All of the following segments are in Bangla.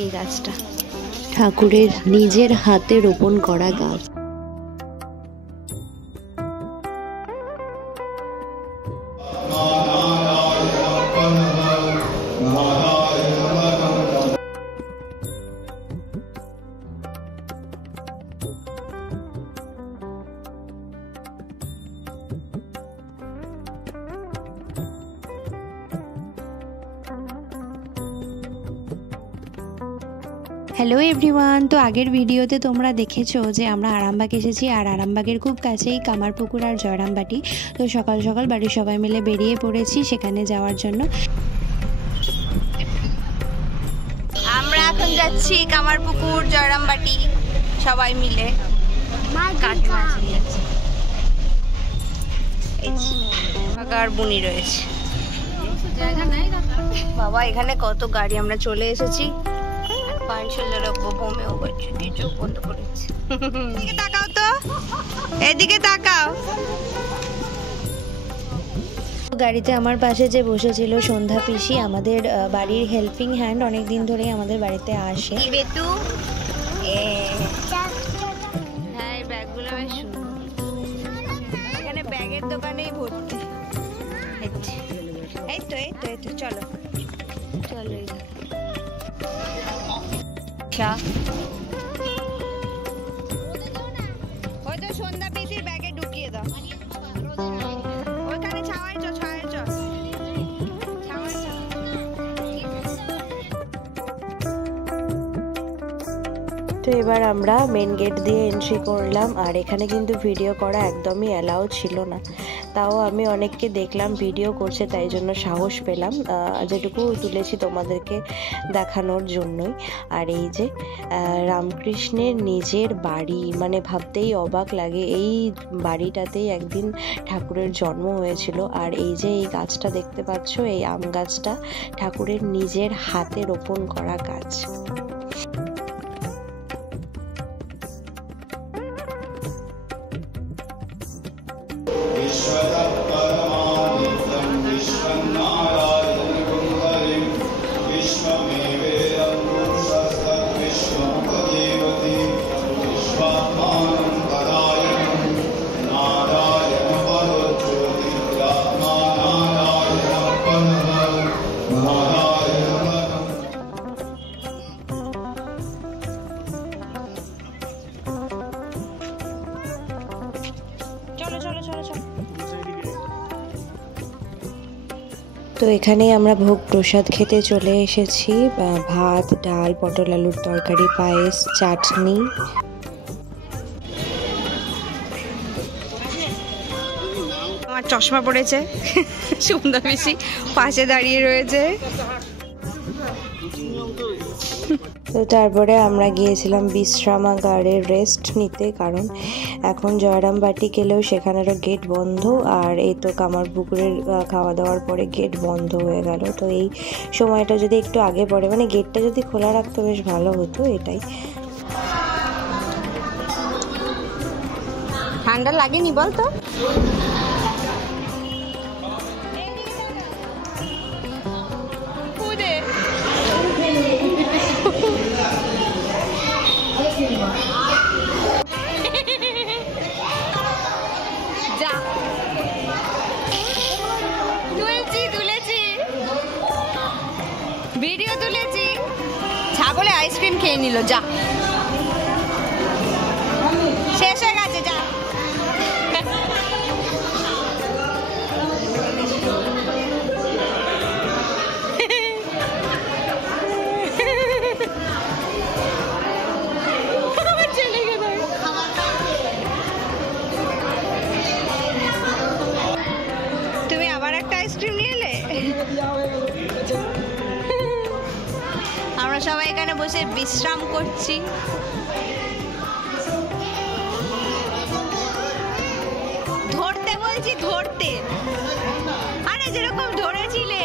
এই গাছটা ঠাকুরের নিজের হাতে রোপণ করা গাছ। হ্যালো এভরিওয়ান, তো আগের ভিডিওতে তোমরা দেখেছো যে আমরা আরামবাগ এসেছি, আর আরামবাগের খুব কাছেই কামারপুকুর আর জয়রামবাটি। তো সকাল সকাল বাড়ির সবাই মিলে বেরিয়ে পড়েছি সেখানে যাওয়ার জন্য। আমরা এখন যাচ্ছি কামারপুকুর জয়রামবাটি সবাই মিলে। আর বুনি রয়েছে বাবা, এখানে কত গাড়ি, আমরা চলে এসেছি। তাকাও তো, এদিকে তাকাও। গাড়িতে আমার পাশে যে বসেছিল সন্ধ্যা পিসি, আমাদের বাড়ির হেল্পিং হ্যান্ড, অনেকদিন ধরেই আমাদের বাড়িতে আসে। বেতু হ্যাঁ, ব্যাগগুলো বেশ সুন্দর, এখানে ব্যাগের দোকানেই ভর্তি। এই তো এই তো এই তো, চলো চলো। ওই তো সন্ধ্যা পিসির ব্যাগে ঢুকিয়ে দাও, ওইখানে ছাওয়ায় চো, ছাওয়ায় চো। তো এবার আমরা মেন গেট দিয়ে এন্ট্রি করলাম, আর এখানে কিন্তু ভিডিও করা একদমই অ্যালাউ ছিল না। তাও আমি অনেককে দেখলাম ভিডিও করছে, তাই জন্য সাহস পেলাম, যেটুকু তুলেছি তোমাদেরকে দেখানোর জন্যই। আর এই যে রামকৃষ্ণের নিজের বাড়ি, মানে ভাবতেই অবাক লাগে, এই বাড়িটাতেই একদিন ঠাকুরের জন্ম হয়েছিল। আর এই যে এই গাছটা দেখতে পাচ্ছ, এই আম গাছটা ঠাকুরের নিজের হাতে রোপণ করা গাছ। তো এখানেই আমরা ভোগ প্রসাদ খেতে চলে এসেছি। ভাত, ডাল, পটল আলুর তরকারি, পায়েস, চাটনি। আমার চশমা পড়েছে, সুন্দর বেশি পাশে দাঁড়িয়ে রয়েছে। তো তারপরে আমরা গিয়েছিলাম বিশ্রামাগারে রেস্ট নিতে, কারণ এখন জয়রামবাটি গেলেও সেখানেরও গেট বন্ধ, আর এই তো কামারপুকুরের খাওয়া দাওয়ার পরে গেট বন্ধ হয়ে গেল। তো এই সময়টা যদি একটু আগে পড়ে, মানে গেটটা যদি খোলা রাখতো বেশ ভালো হতো। এটাই, ঠান্ডা লাগেনি বলতো? ভিডিও তুলেছি, ছাগলে আইসক্রিম খেয়ে নিল, যা শেষ হয়ে গেছে, যা। তুমি আবার একটা আইসক্রিম নিয়ে এলে। আমরা সবাই এখানে বসে বিশ্রাম করছি। ধরতে বলছি, ধরতে, আরে যেরকম ধরেছিলে।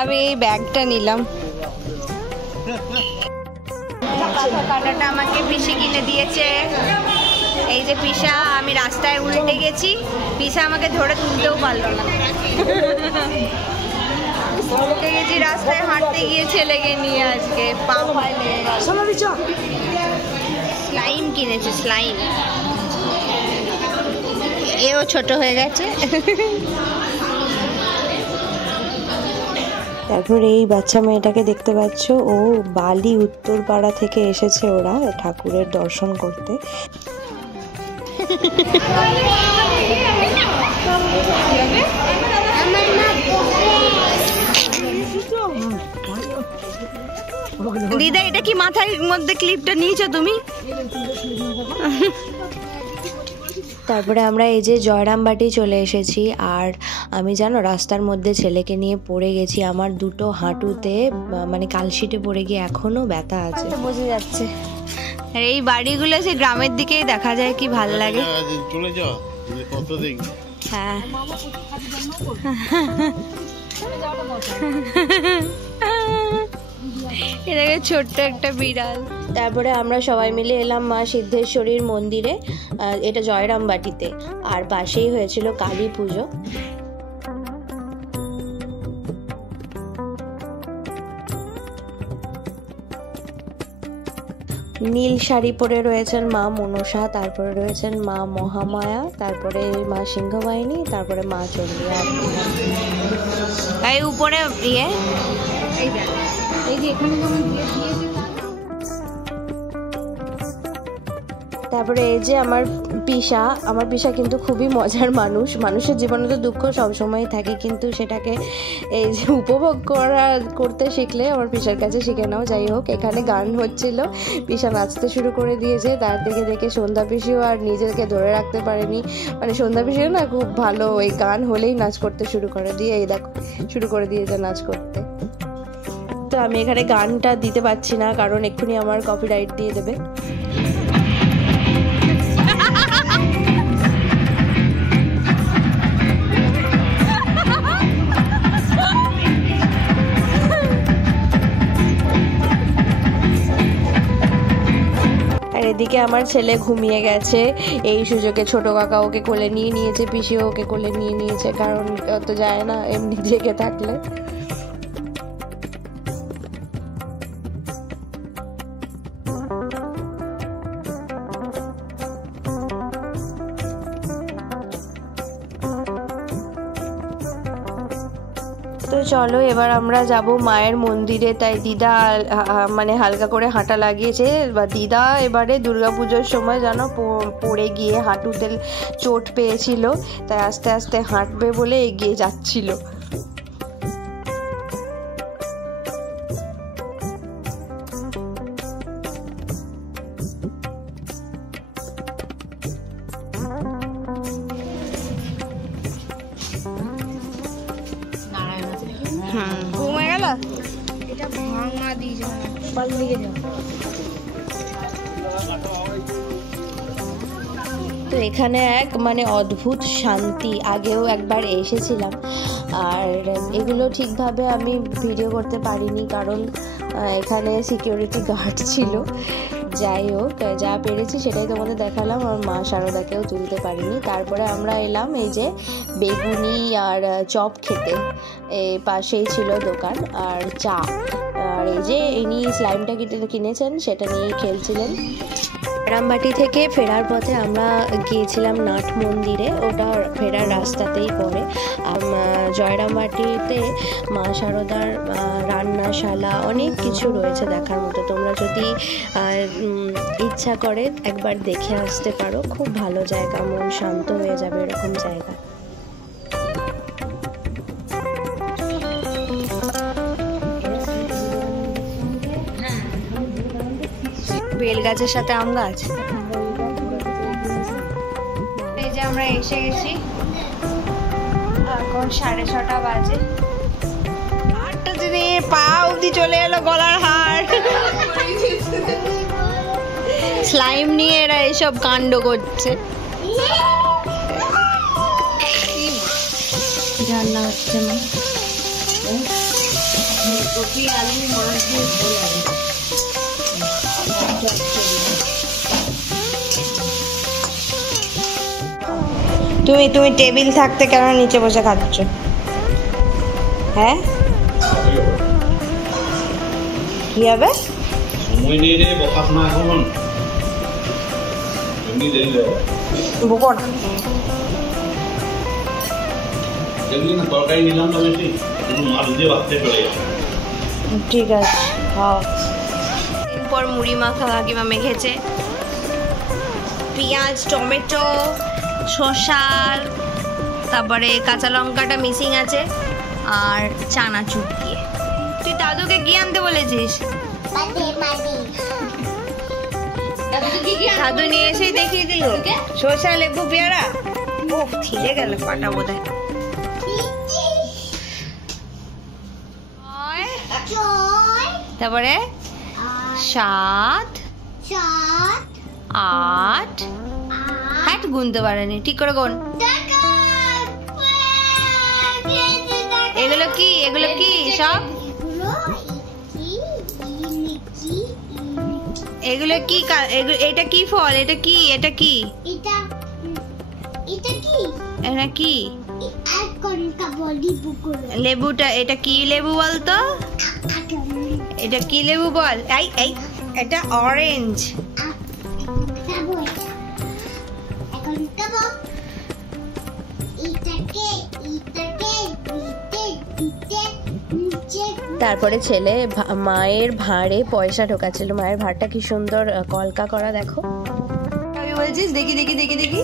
আমি এই ব্যাগটা নিলাম, পাতা কাটাটা আমাকে পিসি কিনে দিয়েছে। এই যে পিসা, আমি রাস্তায় উল্টে গেছি, পিসা আমাকে ধরে তুলতেও পারলো না। উল্টে গেছি রাস্তায় হাঁটতে গিয়ে ছেলেকে নিয়ে, আজকে পা পায়ে লেগে গেল। স্লাইম কিনেছে, স্লাইম। এও ছোট হয়ে গেছে। তারপর এই বাচ্চা মেয়েটাকে দেখতে পাচ্ছ, ও বালি উত্তরপাড়া থেকে এসেছে ওরা ঠাকুরের দর্শন করতে। দিদা, এটা কি মাথার মধ্যে ক্লিপটা নিয়েছো তুমি? তারপরে আমরা এই যে জয়রামবাটি চলে এসেছি। আর আমি জানো রাস্তার মধ্যে ছেলেকে নিয়ে পড়ে গেছি, আমার দুটো হাঁটুতে মানে কালশিটে পড়ে গিয়ে এখনো ব্যথা আছে, বোঝা যাচ্ছে। আর এই বাড়িগুলো সে গ্রামের দিকেই দেখা যায়, কি ভালো লাগে। চলে যাও কত দিন। হ্যাঁ, এটাকে ছোট্ট একটা বিড়াল। তারপরে আমরা সবাই মিলে এলাম মা সিদ্ধেশ্বরীর মন্দিরে, এটা জয়রামবাটিতে, আর পাশেই হয়েছিল কালী পুজো। নীল শাড়ি পরে রয়েছেন মা মনসা, তারপরে রয়েছেন মা মহামায়া, তারপরে মা সিংহবাহিনী, তারপরে মা চণ্ডী। এই উপরে ইয়ে, এই যে এখানে তারপরে এই যে আমার পিসা কিন্তু খুবই মজার মানুষ। মানুষের জীবনে তো দুঃখ সবসময় থাকে, কিন্তু সেটাকে এই যে উপভোগ করতে শিখলে আমার পিসার কাছে শিখে নাও। যাই হোক, এখানে গান হচ্ছিল, পিসা নাচতে শুরু করে দিয়েছে। তার দিকে দেখে সন্ধ্যা পিসিও আর নিজেকে ধরে রাখতে পারেনি, মানে সন্ধ্যা পিসিও না খুব ভালো, এই গান হলেই নাচ করতে শুরু করে দিয়ে, এই দেখো শুরু করে দিয়েছে নাচ করতে। তো আমি এখানে গানটা দিতে পারছি না, কারণ এক্ষুনি আমার কপিরাইট দিয়ে দেবে। এদিকে আমার ছেলে ঘুমিয়ে গেছে, এই সুযোগে ছোট কাকা ওকে কোলে নিয়ে নিয়েছে, পিসিও ওকে কোলে নিয়ে নিয়েছে, কারণ অত যায় না এমনি জেগে থাকলে। তো চলো এবার আমরা যাব মায়ের মন্দিরে। তাই দিদা মানে হালকা করে হাঁটা লাগিয়েছে, বা দিদা এবারে দুর্গাপুজোর সময় যেন পড়ে গিয়ে হাঁটুতে চোট পেয়েছিল, তাই আস্তে আস্তে হাঁটবে বলে এগিয়ে যাচ্ছিল। ঘুমে গেল, এটা ভাঙা দিয়ে যাও, পাল্লিয়ে যাও। তো এখানে এক মানে অদ্ভুত শান্তি, আগেও একবার এসেছিলাম, আর এগুলো ঠিকভাবে আমি ভিডিও করতে পারিনি, কারণ এখানে সিকিউরিটি গার্ড ছিল। যাই হোক, যা পেরেছি সেটাই তোমাদের দেখালাম, আর মা শারদাকেও তুলতে পারিনি। তারপরে আমরা এলাম এই যে বেগুনি আর চপ খেতে, এই পাশেই ছিল দোকান আর চা, আর এই যে ইনি স্লাইমটা কিনেছেন সেটা নিয়ে খেলছিলেন। জয়রামবাটি থেকে ফেরার পথে আমরা গিয়েছিলাম নাট মন্দিরে, ওটা ফেরার রাস্তাতেই পড়ে। জয়রামবাটিতে মা শারদার রান্নাশালা অনেক কিছু রয়েছে দেখার মতো, তোমরা যদি ইচ্ছা করে একবার দেখে আসতে পারো, খুব ভালো জায়গা, মন শান্ত হয়ে যাবে এরকম জায়গা। বেল গাছের সাথে আম গাছ। এই যে আমরা এসে গেছি, এখন 6:30 বাজে। 8টা দিনে পা অবধি চলে এলো, গলার হার। স্লাইম নিয়ে এরা এসব কাণ্ড করছে। রান্না হচ্ছে না, ফুলকপি আলু মাছ দিয়ে ঝোল হবে। তুমি তুমি টেবিল থাকতে কেন নিচে বসে খাচ্ছ? হ্যাঁ কি হবে? সময় নেই রে, বকাস না এখন। এমনি দেরি হবে। বকো না। এমনি না তরকারি নিলাম না বেশি, শুধু মাছ দিয়ে ভাততে চলে যাবে। ঠিক আছে খাও। দিন পর মুড়ি মাখা কাকিমা মেখেছে, পেঁয়াজ টমেটো শসা তারপরে কাঁচা লঙ্কাটা মিসিং আছে আর চানাচুর দিয়ে। তুই দাদুকে কি আনতে বলেছিস? দাদু নিয়ে এসেই দেখিয়ে দিল শসা লেবু পেয়ারা। ও ছিঁড়ে গেল পাটা বোধহয়। তারপরে 7 8 হাট গুনতে পারেনি, ঠিক করে গুন। এগুলো কি এগুলো কি সব? এগুলো কি? এটা কি ফল? এটা কি? এটা কি? এটা কি? লেবুটা এটা কি লেবু বলতো? এটা কি লেবু বল? এই এই এটা অরেঞ্জ। তারপরে ছেলে মায়ের ভাঁড়ে পয়সা ঢোকাচ্ছিল। মায়ের ভাঁড়টা কি সুন্দর কলকা করা, দেখো। আমি বলছিস দেখি দেখি দেখি দেখি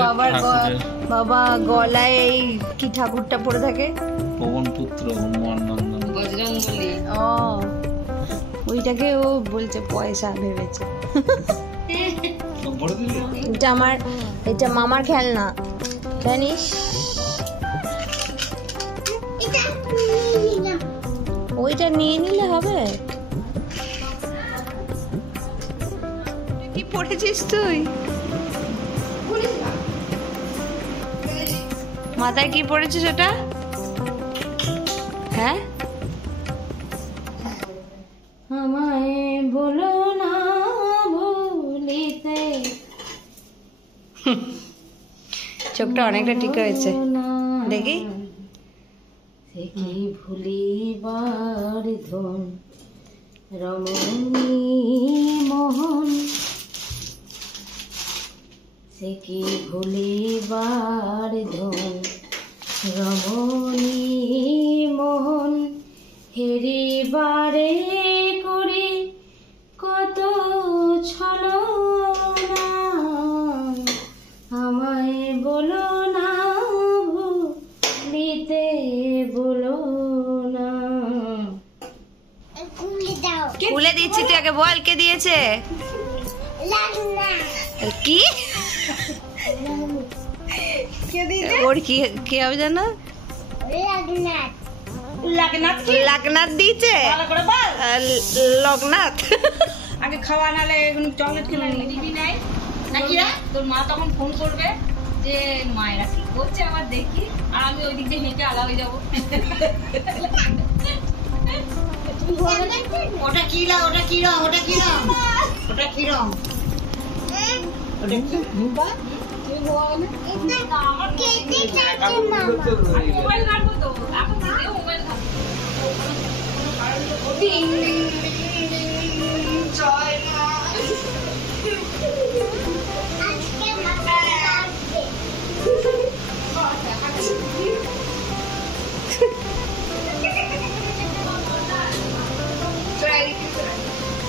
বাবার বাবা গলায় এই কি ঠাকুরটা পড়ে থাকে? পবন পুত্র হনুমাননন্দন বজরংবলী। ও ওইটাকে ও বলছে পয়সা ভেবেছে। এটা আমার, এটা মামার খেলনা জানিস? ওইটা নিয়ে নিলে হবে। কি পড়েছিস তুই? মাথায় কি পড়েছিস ওটা? হ্যাঁ আমায় বলো না ভুলিতে। চোখটা অনেকটা ঠিক হয়েছে, দেখি। সে কি ভুলিবার ধন রমণী মোহন, সে কি ভুলিবার ধন রমণী মোহন, হেরিবারে করি কত ছলনা, আমায় বলো না ভুলিতে বলো না। খুলে দিচ্ছি, তুই আগে বল কে দিয়েছে? কি ওর কি কি হবে জানো? লাগনাথ দিয়েছে। লগনাথ আগে খাওয়া নালে চকলেট কিনে দিবি নাই নাকি? তোর মা তখন ফোন করবে যে মায়েরা কি করছে আমার দেখি, আর আমি ওই দিক দিয়ে হেঁটে আলা হয়ে যাবো। ওটা কিরম? ওটা কিরম? ওটা কিরম? ওটা কিরম? মোবাইল ঘাটবো তো এখন, মোবাইল ঘাটবো।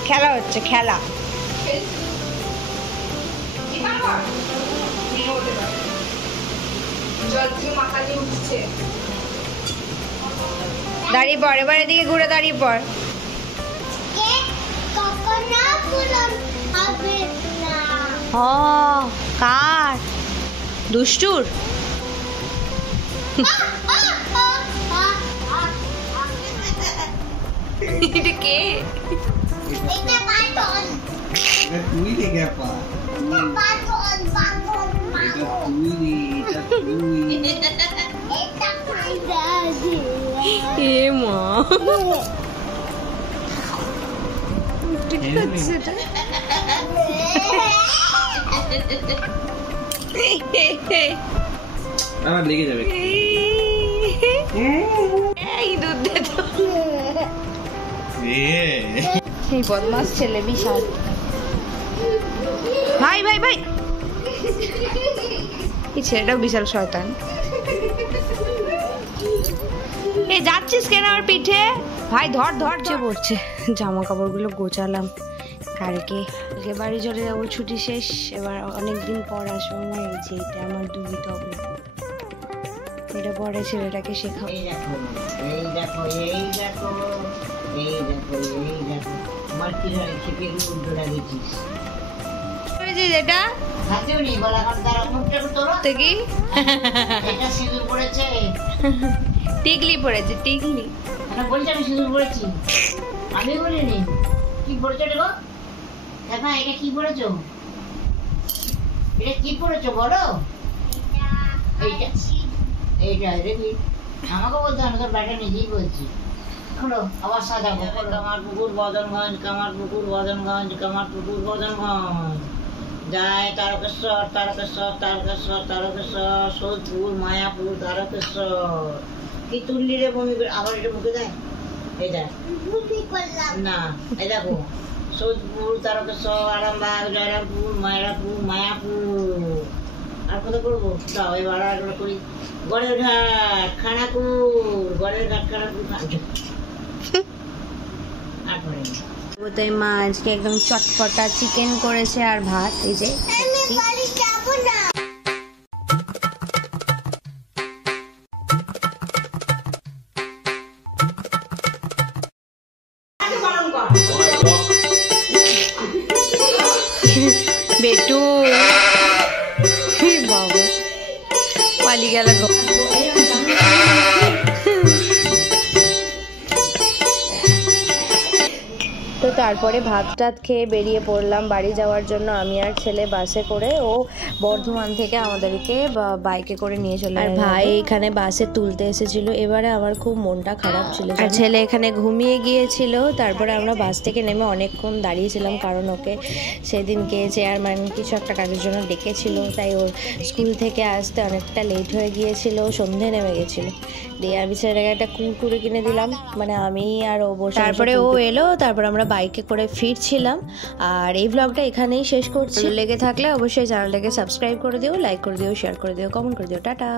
খেলা হচ্ছে, খেলা। দাঁড়িয়ে পড়, এবার এদিকে ঘুরে দাঁড়িয়ে পড়। কার? দুষ্টুর? এটা কে? তুই দেখে পা এ মা কি করছে এটা? লেগে যাবে। এই দুধ দে তো। এই বদমাস ছেলে বিশাল। ভাই ভাই ভাই, এই ছেলেটাও বিশাল শয়তান। এই যাচ্ছিস কেন আমার পিঠে? ভাই ধর ধর যে পড়ছে। জামা কাপড়গুলো গোছালাম, কালকে বাড়ি চলে যাবো, ছুটি শেষ। এবার অনেকদিন পর আসবো। এই যে এটা আমার দুই টপ, এটা পরে ছেলেটাকে শেখাবো। এই দেখো এই দেখো এই দেখো এই দেখো এই দেখো আমার কি শিখে উল্টো লাগিয়েছিস এটা হাতেও নেই গলা কাট দ্বারা মুখটা তোলো কি এটা সিঁদুর পড়েছে, টিকলি পড়েছে, টিকলি। মানে বলছি আমি সিঁদুর পড়েছি, আমি বলিনি। কি পড়েছো দেখো দেখা, এটা কি পড়েছো? এটা কি পড়েছো বলো? এইটা এইটা দেখি, আমাকে বলতে আমি তোর ব্যাটা নিজেই বলছি। হলো আবার সাজা কামারপুকুর বদনগঞ্জ, কামারপুকুর বদনগঞ্জ, কামারপুকুর বদনগঞ্জ, যায় তারকেশ্বর, তারকেশ্বর, তারকেশ্বর, তারকেশ্বর, সোদপুর, মায়াপুর, তারকেশ্বর। কি তুললি রে বমি করে? আবার এটা মুখে দেয়, এই দেখ না, এই দেখো সোদপুর, তারকেশ্বর, আরামবাগ, জয়রামপুর, মায়াপুর, মায়াপুর। আর কোথাও করবো? তাও এবার আর করি গড়ের ঘাট, খানাকুর, গড়ের ঘাট, খানাকুর। আর পরে তাই মা আজকে একদম চটপটা চিকেন করেছে আর ভাত। এই যে বেটু বাবা পালি গেল গো। তো তারপরে ভাত টাত খেয়ে বেরিয়ে পড়লাম বাড়ি যাওয়ার জন্য। আমি আর ছেলে বাসে করে, ও বর্ধমান থেকে আমাদেরকে বাইকে করে নিয়ে চলে। আর ভাই এখানে বাসে তুলতে এসেছিল। এবারে আমার খুব মনটা খারাপ ছিল, আর ছেলে এখানে ঘুমিয়ে গিয়েছিল। তারপরে আমরা বাস থেকে নেমে অনেকক্ষণ দাঁড়িয়েছিলাম, কারণ ওকে সেদিনকে চেয়ারম্যান কিছু একটা কাজের জন্য ডেকেছিল, তাই ওর স্কুল থেকে আসতে অনেকটা লেট হয়ে গিয়েছিল, সন্ধে নেমে গেছিলো। দিয়ে আমি ছেলেটাকে একটা কুরকুরে কিনে দিলাম, মানে আমি আর ও বসে। তারপরে ও এলো, তারপর আমরা বাইকে করে ফিরছিলাম। আর এই ব্লগটা এখানেই শেষ করছি। লেগে থাকলে অবশ্যই চ্যানেলটাকে সাবস্ক্রাইব করে দিও, লাইক করে দিও, শেয়ার করে দিও, কমেন্ট করে দিও। টাটা।